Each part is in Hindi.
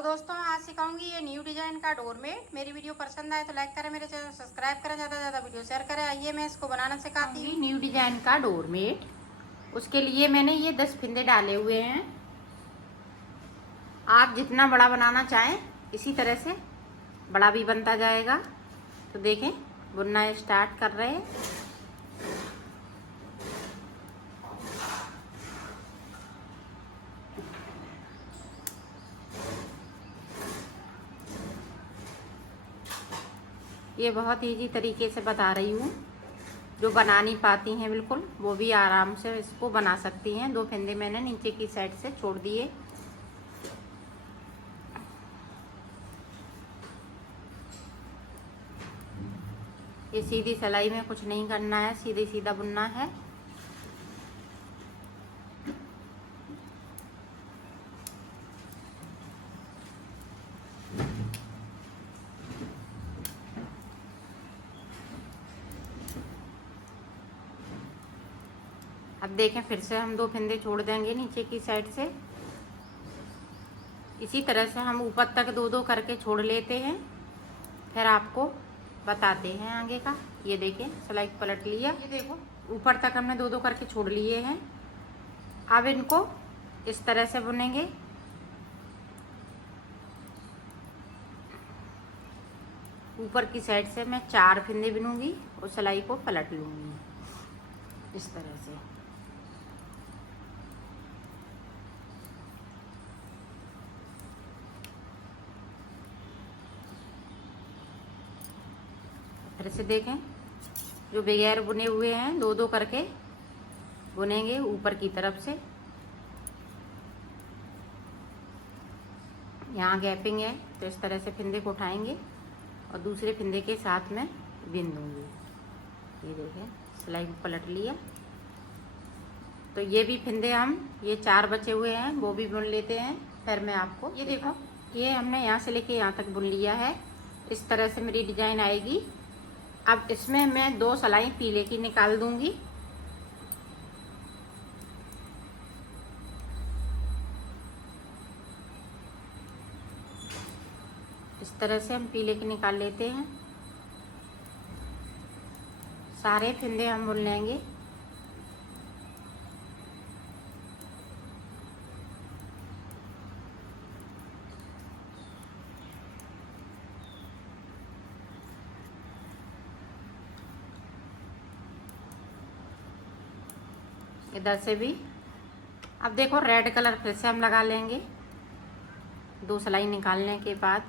हेलो दोस्तों, आज सिखाऊंगी ये न्यू डिजाइन का डोरमेट। मेरी वीडियो पसंद आए तो लाइक करें, मेरे चैनल सब्सक्राइब करें, ज़्यादा से ज़्यादा वीडियो शेयर करें। आइए मैं इसको बनाना सिखाती हूँ। न्यू डिजाइन का डोरमेट। उसके लिए मैंने ये 10 फिंदे डाले हुए हैं। आप जितना बड़ा बनाना चाहें इसी तरह से बड़ा भी बनता जाएगा। तो देखें, बुनना स्टार्ट कर रहे हैं। ये बहुत इजी तरीके से बता रही हूँ। जो बना नहीं पाती हैं बिल्कुल, वो भी आराम से इसको बना सकती हैं। 2 फंदे मैंने नीचे की साइड से छोड़ दिए। ये सीधी सिलाई में कुछ नहीं करना है, सीधे सीधा बुनना है। अब देखें, फिर से हम 2 फंदे छोड़ देंगे नीचे की साइड से। इसी तरह से हम ऊपर तक 2-2 करके छोड़ लेते हैं, फिर आपको बताते हैं आगे का। ये देखें, सिलाई पलट लिया। ये देखो, ऊपर तक हमने 2-2 करके छोड़ लिए हैं। अब इनको इस तरह से बुनेंगे। ऊपर की साइड से मैं 4 फंदे बुनूंगी और सिलाई को पलट लूंगी इस तरह से। फिर से देखें, जो बगैर बुने हुए हैं 2-2 करके बुनेंगे ऊपर की तरफ से। यहाँ गैपिंग है तो इस तरह से फंदे को उठाएंगे और दूसरे फंदे के साथ में बिन दूंगी। ये देखें, सिलाई को पलट लिया। तो ये भी फंदे हम, ये 4 बचे हुए हैं, वो भी बुन लेते हैं। फिर मैं आपको, ये देखो, ये हमने यहाँ से लेके यहाँ तक बुन लिया है। इस तरह से मेरी डिजाइन आएगी। अब इसमें मैं 2 सिलाई पीले की निकाल दूंगी। इस तरह से हम पीले की निकाल लेते हैं। सारे फंदे हम बुन लेंगे। इधर से भी। अब देखो, रेड कलर फिर से हम लगा लेंगे। 2 सिलाई निकालने के बाद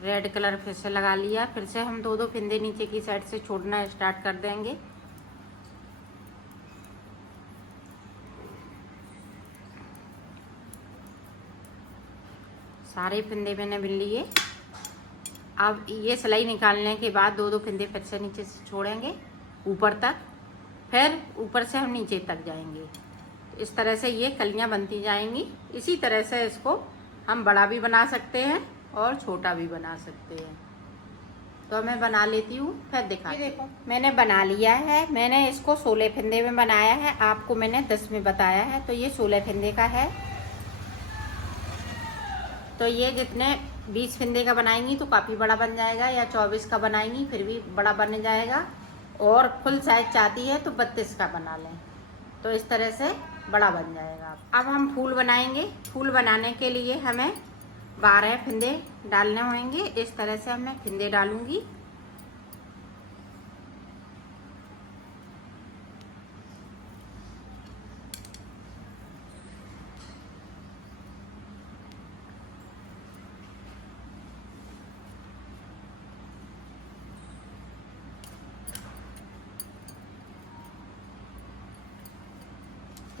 रेड कलर फिर से लगा लिया। फिर से हम 2-2 फंदे नीचे की साइड से छोड़ना स्टार्ट कर देंगे। सारे फंदे मैंने बुन लिए। अब ये सिलाई निकालने के बाद 2-2 फंदे फिर से नीचे से छोड़ेंगे ऊपर तक, फिर ऊपर से हम नीचे तक जाएंगे। तो इस तरह से ये कलियां बनती जाएंगी। इसी तरह से इसको हम बड़ा भी बना सकते हैं और छोटा भी बना सकते हैं। तो मैं बना लेती हूँ, फिर दिखा। ये देखो, मैंने बना लिया है। मैंने इसको 16 फंदे में बनाया है, आपको मैंने 10 में बताया है। तो ये 16 फंदे का है। तो ये जितने 20 फंदे का बनाएंगी तो काफ़ी बड़ा बन जाएगा, या 24 का बनाएंगी फिर भी बड़ा बन जाएगा। और फुल साइज चाहती है तो 32 का बना लें, तो इस तरह से बड़ा बन जाएगा। अब हम फूल बनाएंगे। फूल बनाने के लिए हमें 12 फंदे डालने होंगे। इस तरह से मैं फंदे डालूंगी।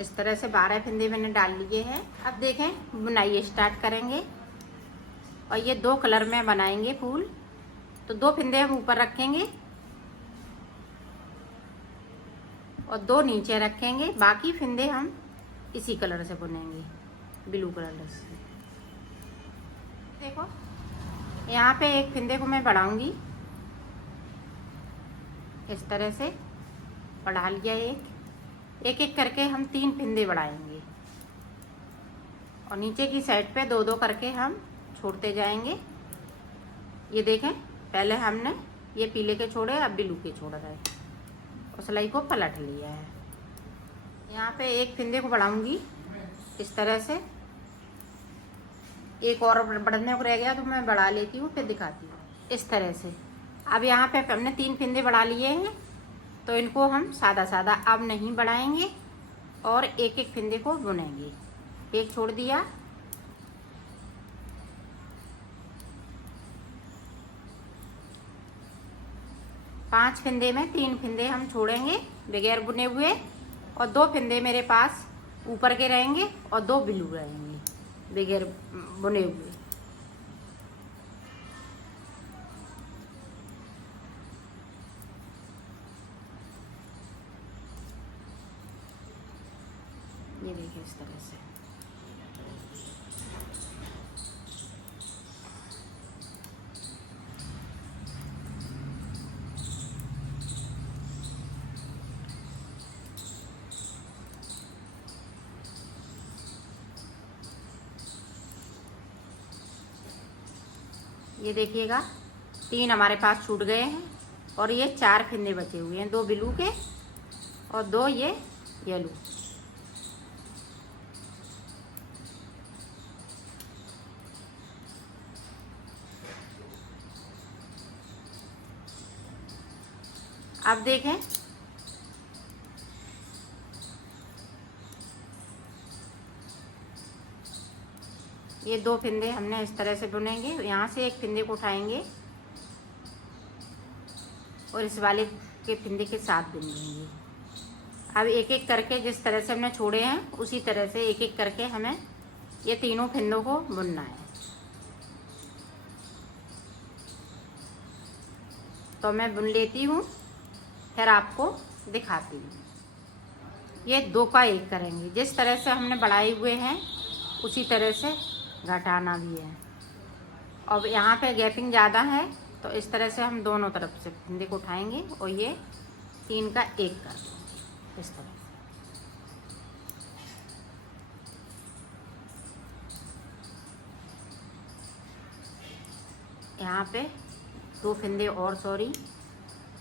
इस तरह से 12 फंदे मैंने डाल लिए हैं। अब देखें, बुनाई स्टार्ट करेंगे। और ये 2 कलर में बनाएंगे फूल। तो 2 फंदे हम ऊपर रखेंगे और 2 नीचे रखेंगे। बाकी फंदे हम इसी कलर से बुनेंगे, ब्लू कलर से। देखो, यहाँ पे एक फंदे को मैं बढ़ाऊंगी इस तरह से। बढ़ा लिया। एक एक करके हम 3 फंदे बढ़ाएंगे और नीचे की साइड पे 2-2 करके हम छोड़ते जाएंगे। ये देखें, पहले हमने ये पीले के छोड़े, अब ब्लू के छोड़ रहे और सिलाई को पलट लिया है। यहाँ पे एक फिंदे को बढ़ाऊंगी इस तरह से। एक और बढ़ने को रह गया तो मैं बढ़ा लेती हूँ, फिर दिखाती हूँ इस तरह से। अब यहाँ पे हमने 3 फिंदे बढ़ा लिए हैं, तो इनको हम सादा सादा अब नहीं बढ़ाएंगे और एक एक फिंदे को बुनेंगे। एक छोड़ दिया, पांच फिंदे में 3 फिंदे हम छोड़ेंगे बगैर बुने हुए और 2 फिंदे मेरे पास ऊपर के रहेंगे और 2 ब्लू रहेंगे बगैर बुने हुए। ये देखिए इस तरह से। ये देखिएगा 3 हमारे पास छूट गए हैं और ये 4 फिंदे बचे हुए हैं, 2 ब्लू के और 2 ये येलो। अब देखें, ये 2 फिंदे हमने इस तरह से बुनेंगे। यहाँ से एक फिंदे को उठाएंगे और इस वाले के फिंदे के साथ बुन देंगे। अब एक एक करके जिस तरह से हमने छोड़े हैं उसी तरह से एक एक करके हमें ये तीनों फिंदों को बुनना है। तो मैं बुन लेती हूँ, फिर आपको दिखाती हूँ। ये 2 का 1 करेंगे, जिस तरह से हमने बढ़ाए हुए हैं उसी तरह से घटाना भी है। अब यहाँ पे गैपिंग ज़्यादा है तो इस तरह से हम दोनों तरफ से फिंदे को उठाएंगे और ये 3 का 1 कर देंगे इस तरह से। यहाँ पे 2 फिंदे और, सॉरी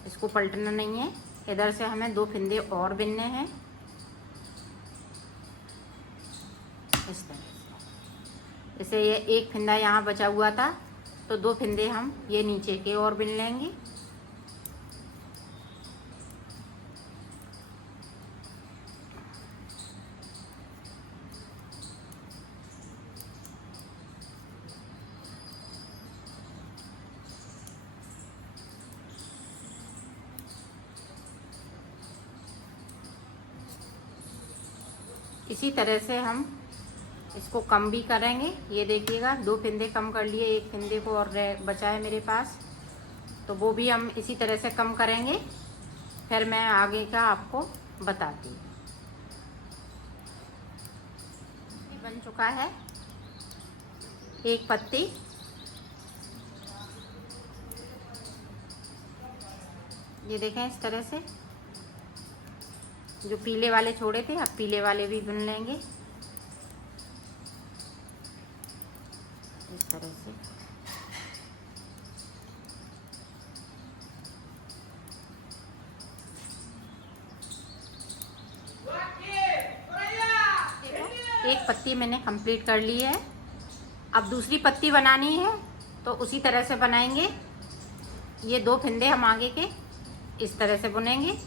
इसको पलटना नहीं है, इधर से हमें 2 फिंदे और बिनने हैं इस तरह से। जैसे ये एक फिंदा यहाँ बचा हुआ था तो 2 फिंदे हम ये नीचे के और बिन लेंगे। इसी तरह से हम इसको कम भी करेंगे। ये देखिएगा 2 फिंदे कम कर लिए, एक फिंदे को और बचा है मेरे पास, तो वो भी हम इसी तरह से कम करेंगे। फिर मैं आगे का आपको बताती हूँ। बन चुका है एक पत्ती। ये देखें इस तरह से, जो पीले वाले छोड़े थे अब पीले वाले भी बुन लेंगे इस तरह से। एक पत्ती मैंने कंप्लीट कर ली है। अब दूसरी पत्ती बनानी है तो उसी तरह से बनाएंगे। ये 2 फिंदे हम आगे के इस तरह से बुनेंगे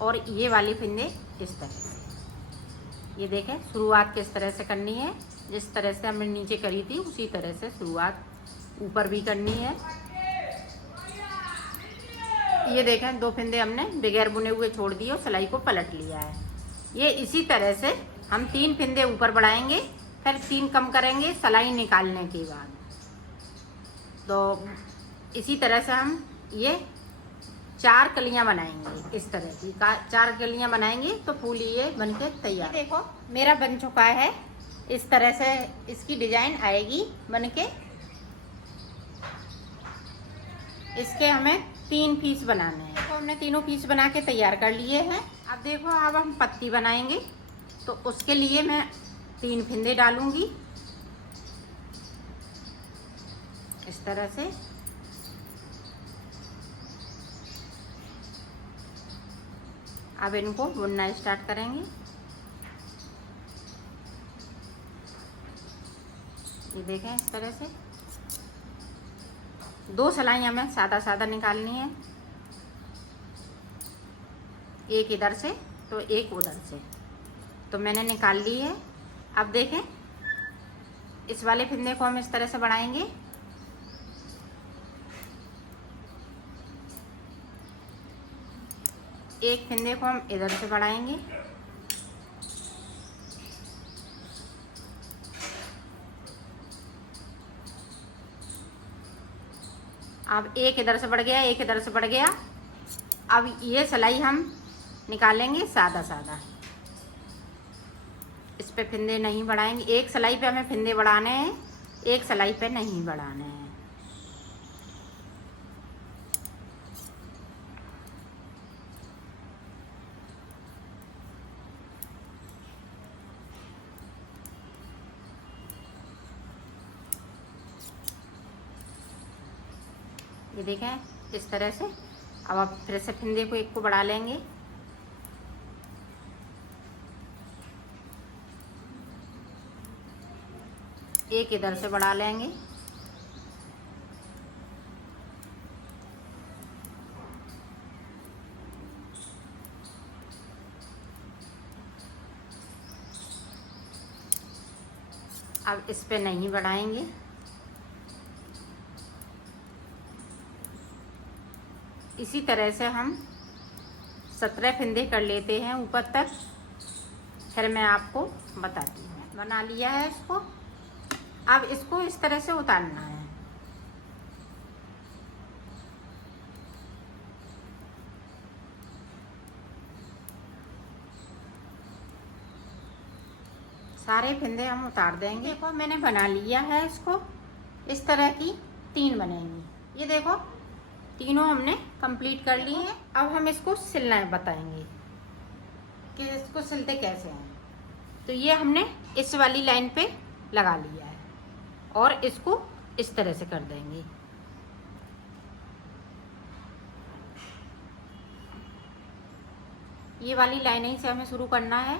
और ये वाली फिंदे इस तरह से। ये देखें शुरुआत किस तरह से करनी है, जिस तरह से हमने नीचे करी थी उसी तरह से शुरुआत ऊपर भी करनी है। ये देखें 2 फिंदे हमने बगैर बुने हुए छोड़ दिए और सिलाई को पलट लिया है। ये इसी तरह से हम 3 फिंदे ऊपर बढ़ाएंगे, फिर 3 कम करेंगे सिलाई निकालने के बाद। तो इसी तरह से हम ये 4 कलियां बनाएंगे इस तरह की। 4 कलियां बनाएंगे तो फूल ये बनके तैयार। देखो मेरा बन चुका है, इस तरह से इसकी डिजाइन आएगी बनके। इसके हमें 3 पीस बनाने हैं। तो हमने तीनों पीस बना के तैयार कर लिए हैं। अब देखो अब हम पत्ती बनाएंगे तो उसके लिए मैं 3 फिंदे डालूंगी इस तरह से। अब इनको बुनना स्टार्ट करेंगे। ये देखें, इस तरह से 2 सिलाई हमें सादा सादा निकालनी है, एक इधर से तो एक उधर से। तो मैंने निकाल ली है। अब देखें, इस वाले फंदे को हम इस तरह से बढ़ाएंगे। एक फंदे को हम इधर से बढ़ाएंगे। अब एक इधर से बढ़ गया, एक इधर से बढ़ गया। अब ये सिलाई हम निकालेंगे सादा सादा। इस पे फंदे नहीं बढ़ाएंगे। एक सिलाई पे हमें फंदे बढ़ाने हैं, एक सिलाई पे नहीं बढ़ाने हैं। ये देखें, इस तरह से। अब आप फिर से फंदे को एक को बढ़ा लेंगे। एक इधर से बढ़ा लेंगे। अब इस पे नहीं बढ़ाएंगे। इसी तरह से हम 17 फंदे कर लेते हैं ऊपर तक। फिर मैं आपको बताती हूँ। बना लिया है इसको। अब इसको इस तरह से उतारना है। सारे फंदे हम उतार देंगे। देखो, मैंने बना लिया है इसको। इस तरह की 3 बनेंगी। ये देखो, तीनों हमने कंप्लीट कर ली हैं। अब हम इसको सिलना बताएंगे कि इसको सिलते कैसे हैं। तो ये हमने इस वाली लाइन पे लगा लिया है और इसको इस तरह से कर देंगे। ये वाली लाइनिंग से हमें शुरू करना है।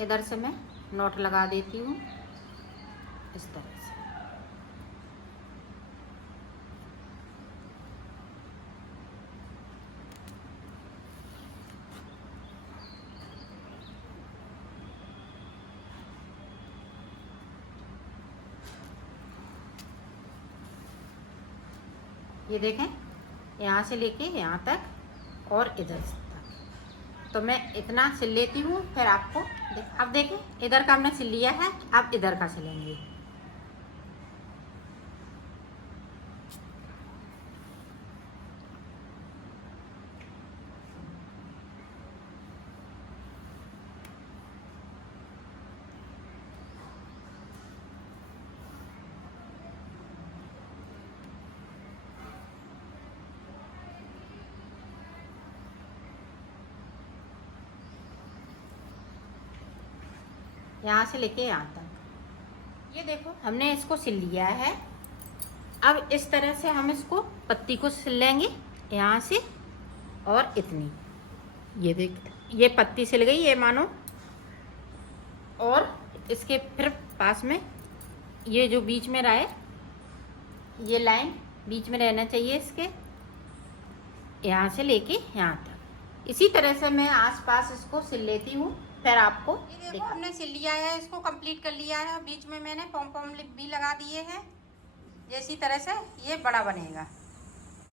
इधर से मैं नॉट लगा देती हूँ इस तरह से। ये देखें, यहाँ से लेके यहाँ तक और इधर से तक। तो मैं इतना सिल लेती हूँ, फिर आपको अब देखें, इधर का हमने सिल लिया है। अब इधर का सिलेंगे। यहाँ से लेके यहाँ तक। ये देखो, हमने इसको सिल लिया है। अब इस तरह से हम इसको पत्ती को सिल लेंगे यहाँ से और इतनी। ये देख, ये पत्ती सिल गई, ये मानो। और इसके फिर पास में ये जो बीच में रहा है, ये लाइन बीच में रहना चाहिए इसके, यहाँ से लेके यहाँ तक। इसी तरह से मैं आसपास इसको सिल लेती हूँ, फिर आपको। ये देखो, हमने सिल लिया है, इसको कंप्लीट कर लिया है। बीच में मैंने पॉम पॉम भी लगा दिए हैं। जैसी तरह से ये बड़ा बनेगा।